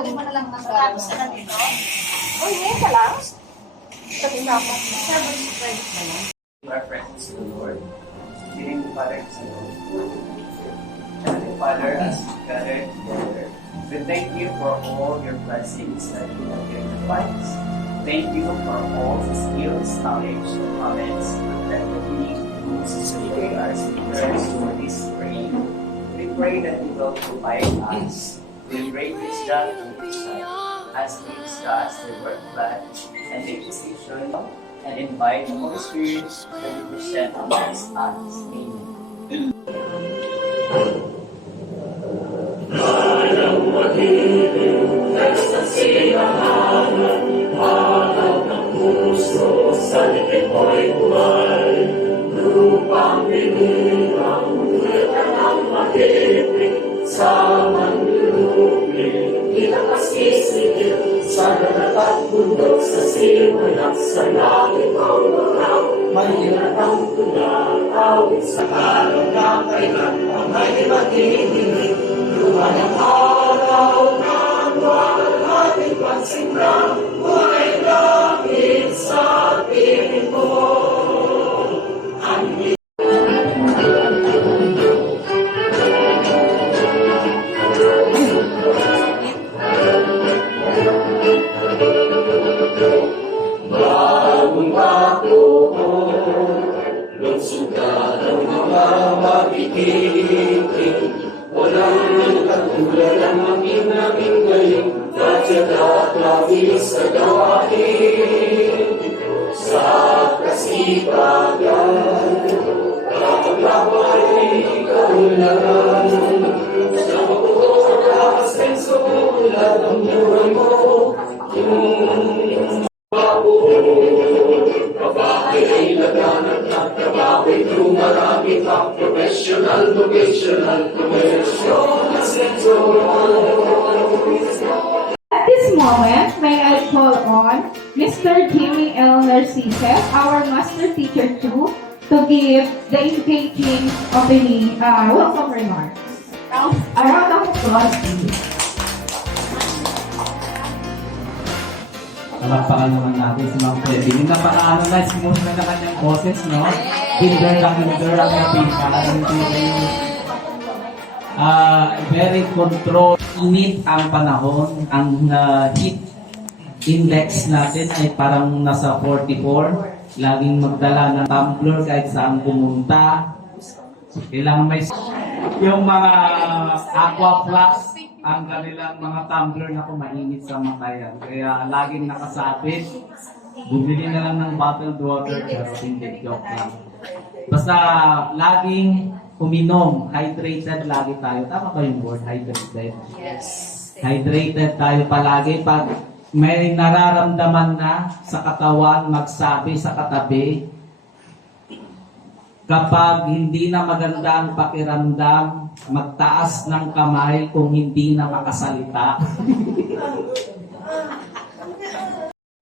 Lagi mo na lang matapos ka na dito. Oh, ngayon ka lang? Sabi dapat na. Sabi sa credit na lang. Our friends to the Lord, giving the Father to the Lord. Heavenly Father, as we gather together, we thank you for all your blessings that you have given to us. Thank you for all the skills, knowledge, comments that we use to speak our speakers for this praying. We pray that you will provide us with great wisdom and insight as we discuss the word of God and make decisions and invite the Holy Spirit that you present amongst us. Amen. Sa dagat at bundok, sa simon at sa langit ang araw, mahirap ang tunatawid sa kalagayan kailan ang may maghihiling. Luman ang araw ng walang ating pansimra, buhay langit sa piling mo. Bagong bakuhon, lunsod ka ng mga mabibiting. Walang katulad ang makinaming galing, katyaga at labis sa gawain. Sa kasipagan, kapag-labay kaulan. Sa magkakakas ng sulat ang buhay mo. Babae ay laganap at kabawi kung marami pang professional, vocational, commercial, asenso. At this moment, may I call on Mr. Jimmy L. Narcisse, our master teacher too, to give the engaging opening welcome remarks. A round of applause, please. Palakpakan naman natin si Ma'am Freddy. Yung napakaano na, smooth na kanyang boses, no? Kinder ang napika. Very controlled. Init ang panahon. Ang heat index natin ay parang nasa 44. Laging magdala ng tumbler kahit saan pumunta. Kailangan may... Yung mga aqua flask, ang kanilang mga tumbler na kumainit sa matayan. Kaya laging nakasabit. Bumili na lang ng bottled water pero hindi, joke lang. Basta laging uminom, hydrated lagi tayo. Tama ba yung word, hydrated? Yes. Hydrated tayo palagi. Pag may nararamdaman na sa katawan, magsabi sa katabi. Kapag hindi na maganda ang pakiramdam, magtaas ng kamay kung hindi na makasalita.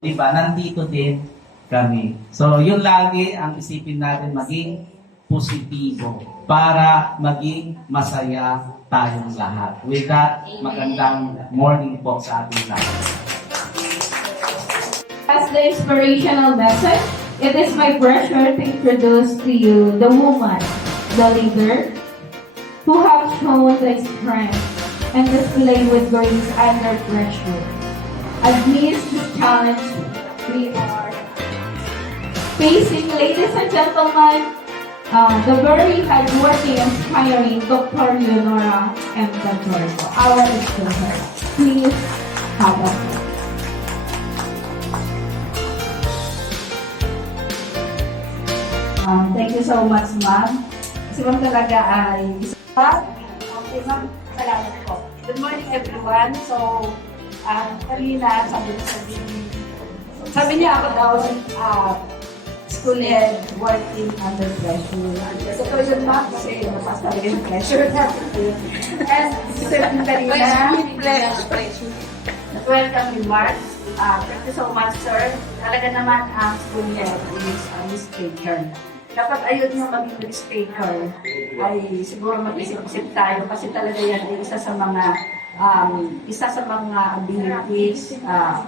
Diba? Nandito din kami. So, yun lagi ang isipin natin, maging positibo para maging masaya tayong lahat. With that, magandang morning po sa ating lahat. As the inspirational message, it is my pleasure to introduce to you the woman, the leader, who have shown the strength and display with grace under pressure. Amidst this challenge we are facing, ladies and gentlemen, the very hardworking, inspiring Dr. Leonora M. Cantorco, our instructor. Please have us. Thank you so much, ma'am. Kasi ma'am talaga ay okay, ma'am. Salamat po. Good morning, everyone. So, kanina, sabi niya ako daw, school head working under pressure. So, yun, ma'am, kasi mataas talaga yung pressure natin. And, Sir Pintarina, welcome remarks. Thank you so much, sir. Talaga naman ang school head is a speaker. Dapat ayun yung maging speaker ay siguro mag-isip-isip tayo kasi talaga yan ay isa sa mga isa sa mga abilities,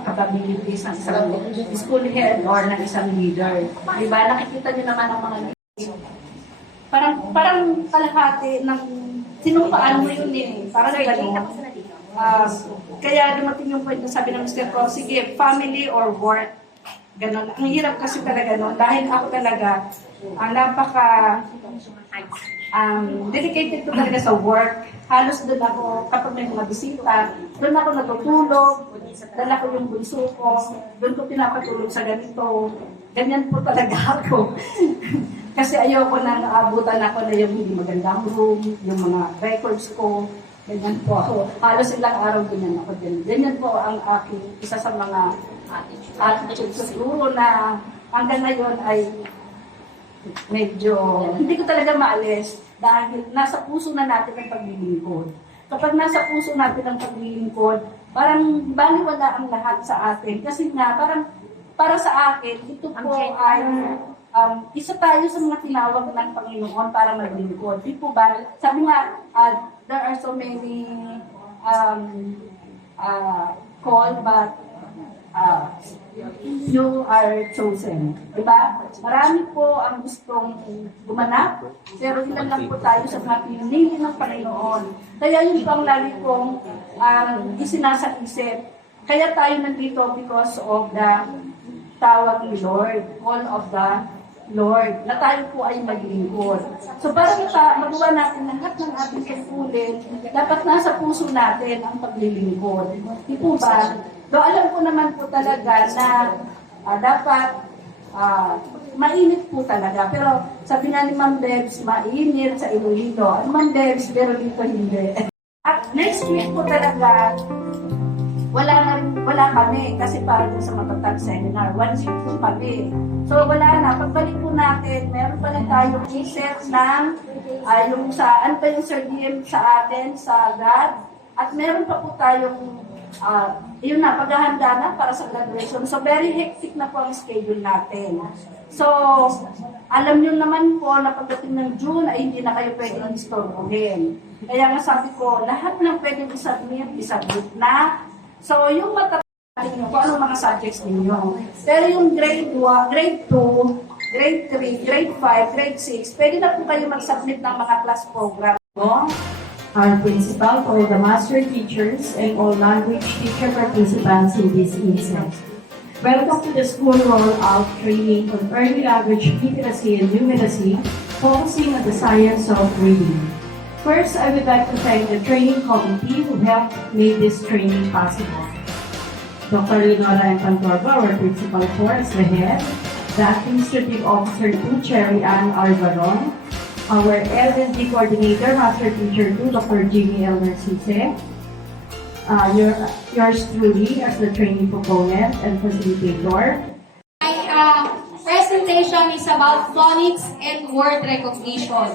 capabilities ng isang school head or ng isang leader. Diba? Nakikita niyo naman ang mga leader. Parang kalahati ng sinumpaan mo yun eh. Parang gano'n. Kaya dumating yung point na sabi ng Mr. Ko, sige, family or work. Ganon. Ang hirap kasi talaga nun. Dahil ako talaga, napaka dedicated ko talaga sa work. Halos doon ako, kapag may mga bisita, doon ako natutulog, dala ko yung bunso ko, doon ko pinapatulog sa ganito. Ganyan po talaga ako. Kasi ayoko nang aabutan ako na yung hindi magandang room, yung mga records ko. Ganyan po ako. Halos ilang araw ganyan ako din. Ganyan po ang aking isa sa mga attitude siguro na hanggang ngayon ay medyo hindi ko talaga maalis dahil nasa puso na natin ang paglilingkod. Kapag nasa puso natin ang paglilingkod, parang baliwala ang lahat sa atin. Kasi nga, parang para sa akin, ito po ay isa tayo sa mga tinawag ng Panginoon para maglingkod. Di po ba? Sabi nga, there are so many called, but you are chosen. Diba? Marami po ang gustong gumanap, pero ilan lang po tayo sa mga pinili ng Panginoon. Kaya yun po ang lagi kong isinasa-isip. Kaya tayo nandito because of the tawag ni Lord, call of the Lord, na tayo po ay maglingkod. So para magawa natin lahat ng ating tungkulin, dapat nasa puso natin ang paglilingkod. Di po ba? So alam ko naman po talaga na dapat mainit po talaga. Pero sabi nga ni Ma'am Debs, mainit sa Iloilo. Ma'am Debs, pero dito hindi. At next week po talaga, wala kami kasi para po sa matatag seminar. 1 week po kami. So wala na. Pagbalik po natin, meron pa lang tayong i-set ng yung sa, ano pa yung Sir Diem sa atin, sa God. At meron pa po tayong yun na, paghahanda na para sa graduation. So very hectic na po ang schedule natin. So, alam nyo naman po na pagdating ng June ay hindi na kayo pwedeng istorbohin. Kaya nga sabi ko, lahat ng pwedeng isubmit na. So, yung matatakot nyo, kung anong mga subjects ninyo. Pero yung grade 1, grade 2, grade 3, grade 5, grade 6, pwede na po kayo mag-submit ng mga class program. Our principal, all the master teachers, and all language teacher participants in this instance. Welcome to the school roll-out training on early language literacy and numeracy, focusing on the science of reading. First, I would like to thank the training committee who helped make this training possible. Dr. Leonora M. Pantorba, our principal 4 as the head, the administrative officer 2, Cherry Ann Alvaron, our L&D coordinator, master teacher 2, Dr. Jimmy L. Narcisse, yours truly as the training proponent and facilitator. My presentation is about phonics and word recognition.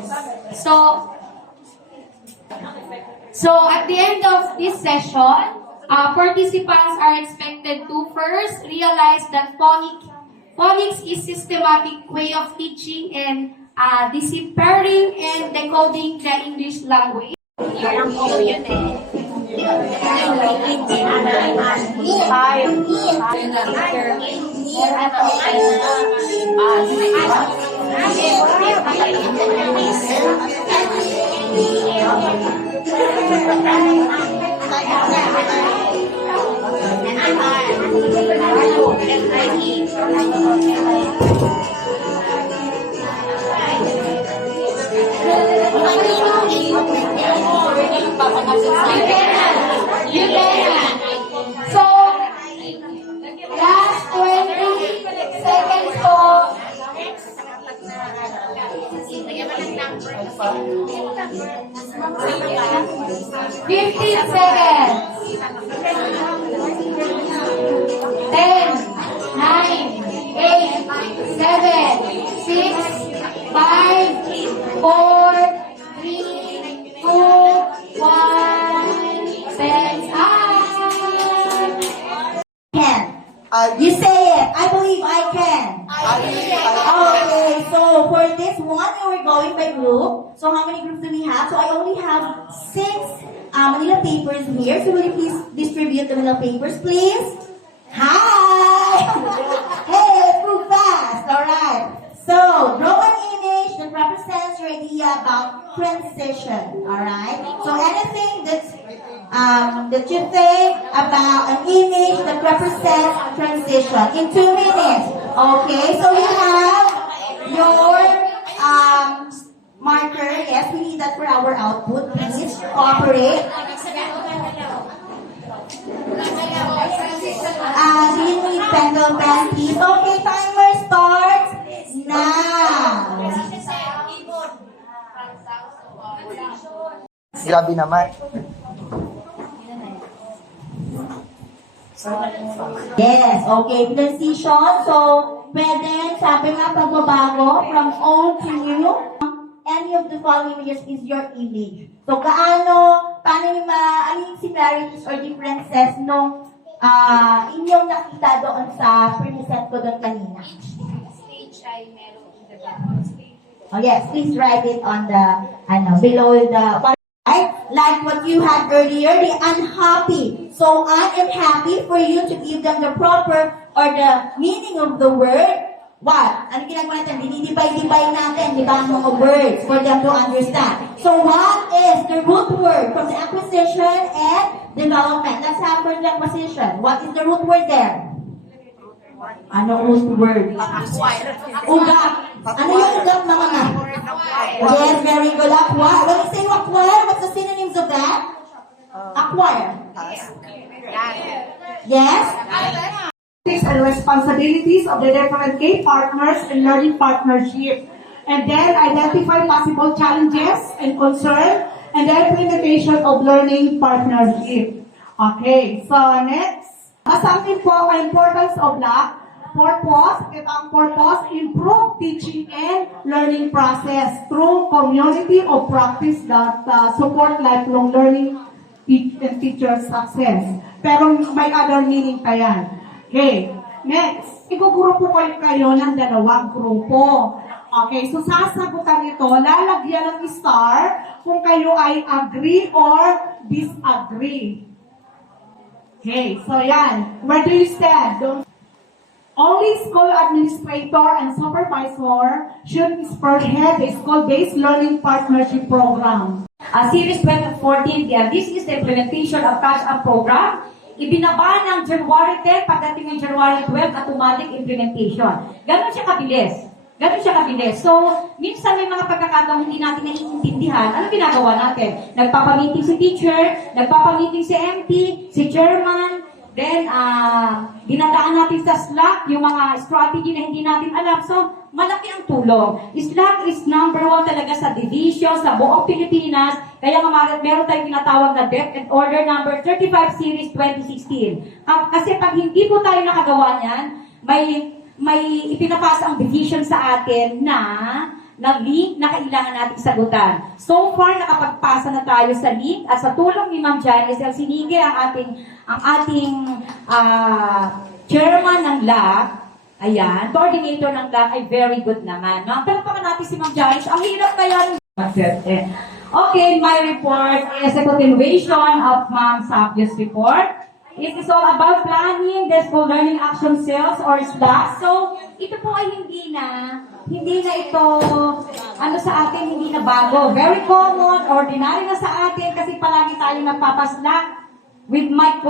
So at the end of this session, participants are expected to first realize that phonics is systematic way of teaching and deciphering and decoding the English language. You can. So, last 20 seconds po. 15 seconds. 10, 9, 8, 7, 6, 5, 4, 3, 2, 1. Thanks. Can. You say it. I believe I can. Okay, so So for this one, we're going by group. So how many groups do we have? So I only have 6 Manila papers here. So will you please distribute the Manila papers, please? Hi! Hey, let's move fast. All right. So draw an image that represents your idea about transition. All right. So anything that you think about an image that represents transition in 2 minutes. Okay. So you have your marker. Yes, we need that for our output. Please cooperate. Do you need pencil pen, please? Okay, timer starts now. Grabe naman. Yes, okay. Transition. So, pwede, sabi nga pagbabago from old to new. Any of the following images is your image. So, paano yung ano yung similarities or differences nung inyong nakita doon sa present ko doon kanina? Oh yes, please write it on the, below the, right? Like what you had earlier, the unhappy. So, I am happy for you to give them the proper or the meaning of the word. What? Ano ginagawa natin? Dinidivide-divide natin, di ba, ang mga words for them to understand. So, what is the root word from the acquisition and development? Let's have first the acquisition. What is the root word there? Ano root word? Ugat. Ano yung ugat na mga? Yes, very good. Acquire. When you say acquire, what's the synonyms of that? Acquire. Yes? And responsibilities of the different K partners in learning partnership, and then identify possible challenges and concern and the implementation of learning partnership. Okay, so next, something po ang importance of LAC. Purpose, ito ang purpose, improve teaching and learning process through community of practice that support lifelong learning and teacher success. Pero may other meaning pa yan. Okay, next, igugrupo ko kayo ng 2 grupo. Okay, so sasagutan ito, lalagyan ng star kung kayo ay agree or disagree. Okay, so yan. Where do you stand? Only school administrator and supervisor should spearhead the school-based learning partnership program. Series 2014, this is the implementation of catch-up program. Ibinaba ng January 10, pagdating ng January 12, automatic implementation. Ganon siya kabilis. So, minsan may mga pagkakataong hindi natin naiintindihan. Ano ginagawa natin? Nagpapamiting si teacher, nagpapamiting si MT, si chairman, then, dinadaan natin sa Slack yung mga strategy na hindi natin alam. So, malaki ang tulong. Slack is number 1 talaga sa division, sa buong Pilipinas. Kaya nga meron tayong tinatawag na Debt and Order number 35 Series 2016. Kasi pag hindi po tayo nakagawa niyan, may ipinapasa ang division sa atin na link na kailangan nating sagutan. So far, nakapagpasa na tayo sa link at sa tulong ni Ma'am Janice El Sinige, ang ating chairman ng LAC, ayan, coordinator ng LAC ay very good naman. No? Palagpakan natin si Ma'am Janice. Ang hirap kaya Okay, my report is a continuation of Ma'am Sapio's report. It is all about planning the school learning action cells or SLAC. So, ito po ay hindi na ito, sa atin, hindi na bago. Very common, ordinary na sa atin kasi palagi tayo nagpapaslack with my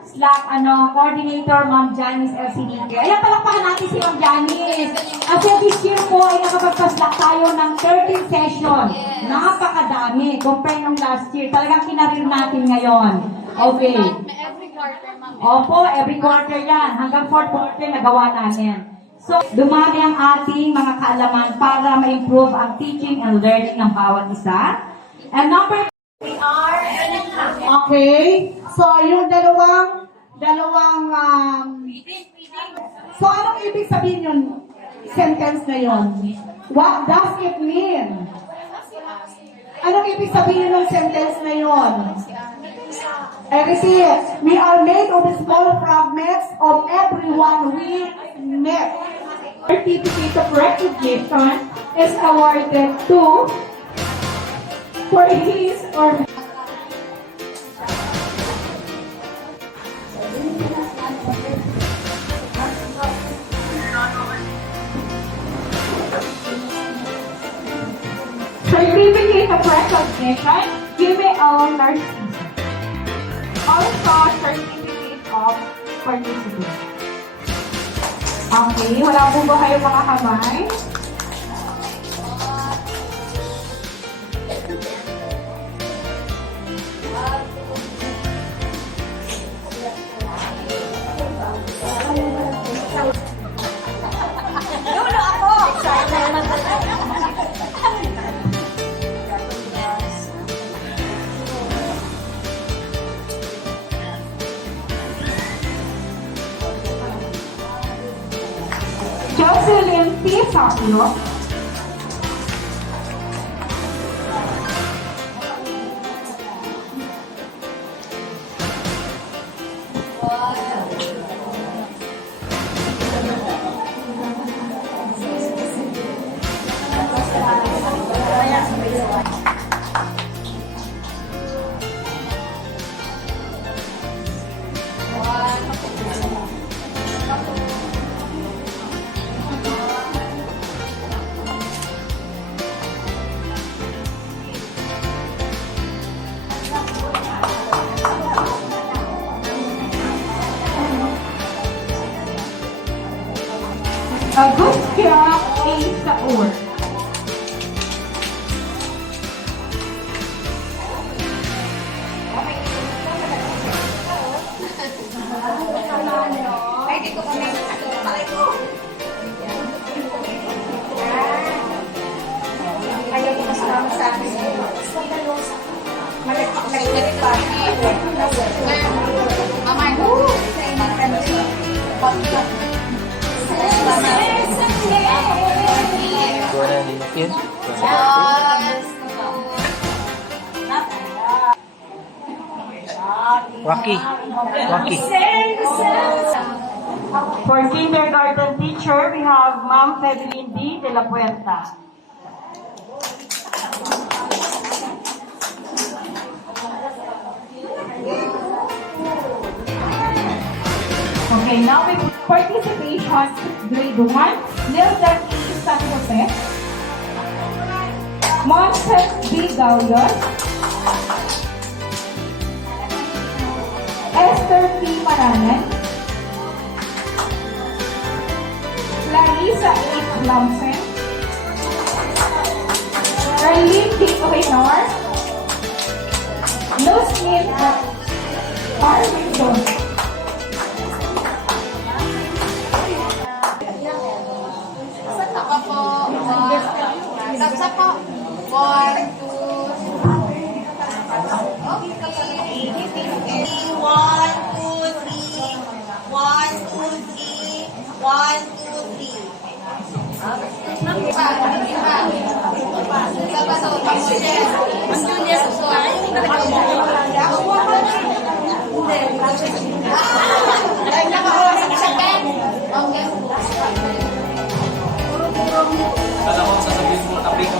Slack, coordinator, Ma'am Janice El Sinige. Ayan, palakpakan natin si Ma'am Janice. Kasi this year po ay nakapagpaslack tayo ng 13 session. Napakadami. Compare nung last year. Talagang kinarir natin ngayon. Okay. Every quarter, ma'am. Opo, every quarter yan. Hanggang 4th quarter nagawa namin. So, dumami ang ating mga kaalaman para ma-improve ang teaching and learning ng bawat isa. And number Okay, so yung dalawang so anong ibig sabihin yun? Sentence na yun? What does it mean? Anong ibig sabihin ng sentence na yun? Repeat. We are made of small fragments of everyone we met. Certificate of recognition is awarded to for his or certificate of recognition given on Narcissus. Also, certificate of participation. Okay, wala po ba kayong mga kamay? Jocelyn P. Sapio. Agustia A. Saur. Waki. For kindergarten teacher, we have Ma'am Fedeline D. de la Puerta. Okay, now we participation grade 1, Nilda E. San Jose, Montez B. Gaulion, Esther P. Maranan, Larissa H. Lamsen, Arlene D. Ohinor, Luzmin R. Windon. Tapos po. 1, 2, Kala ko sasabihin mo, tapi ko.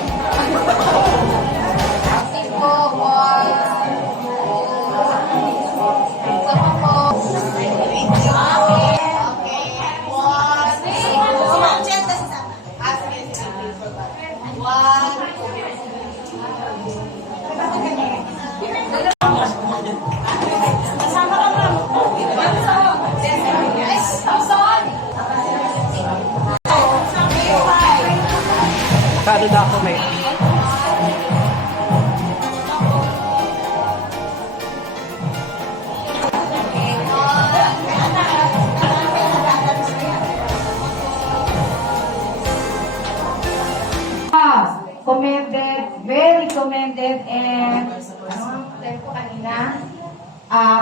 Kado na ako may. Commended, very commended, and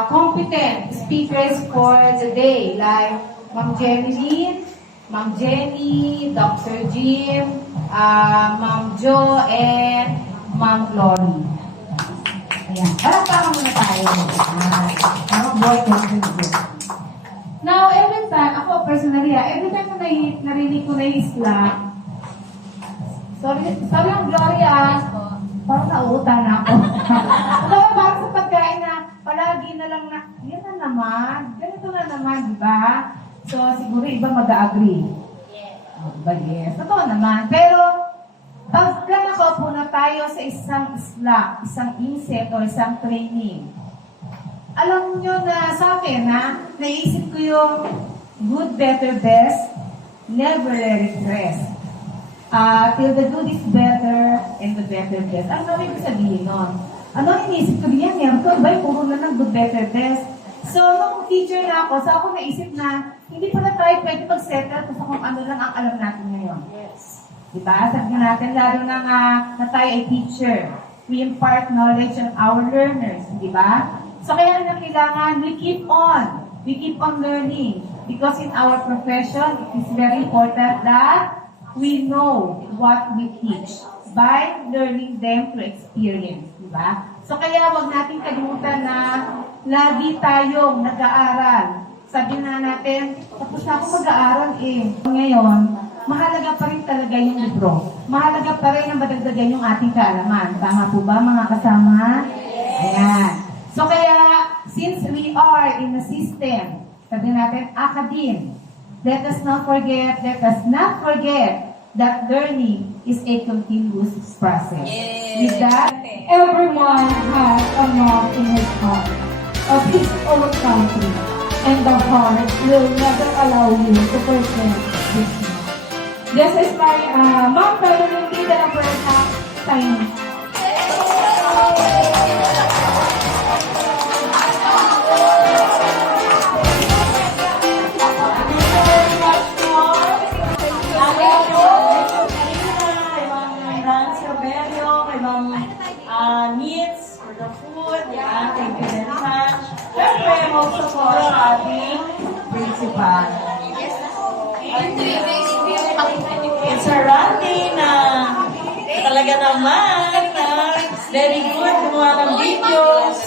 competent speakers for the day, like Ma'am Jenny, Ma'am Jenny, Dr. Jim, Ma'am Jo, and Ma'am Glory. Ayan. Palakpakan muna tayo. Mga boy, Now, every time, ako personally, every time na narinig ko na yung isla, sorry ang Gloria, parang nauutang na ako. Alam mo, parang sa pagkain na, palagi na lang na, yan na naman, ganito na naman, di ba? So, siguro iba mag-agree. Diba, yes. Totoo naman. Pero, pagka nakaupo na tayo sa isang isla, isang inset o isang training, alam nyo na sa akin, naisip ko yung good, better, best, never let it rest. Till the good is better and the better, best. Ano ibig sabihin nun? Ano iniisip ko yan? Ito ba? Puro na ng good, better, best. So, nung teacher na ako, ako naisip na hindi pa na tayo pwede mag-settle kung ano lang ang alam natin ngayon. Yes. Diba? Sabi natin, lalo na tayo ay teacher. We impart knowledge on our learners. Diba? So, kaya na kailangan, we keep on learning. Because in our profession, it is very important that we know what we teach by learning them through experience. Diba? So, kaya wag natin kalimutan na lagi tayong nag-aaral. Sabi na natin, tapos na ako mag-aaral eh. Ngayon, mahalaga pa rin talaga yung libro. Mahalaga pa rin ang madagdagan yung ating kaalaman. Tama po ba mga kasama? Ayan. So kaya, since we are in a system, sabi natin, academe, let us not forget that learning is a continuous process. With that, Everyone has a mark in his heart of his own country, and the heart will never allow you to forget this mark. This is my mom, pero hindi na lang time. Needs for the food. Yeah, thank you very much. Siyempre, also po sa ating principal. It's a Randy na talaga naman very good gumawa ng videos.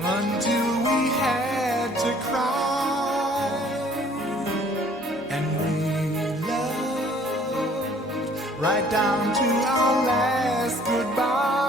Until we had to cry, and we loved right down to our last goodbye.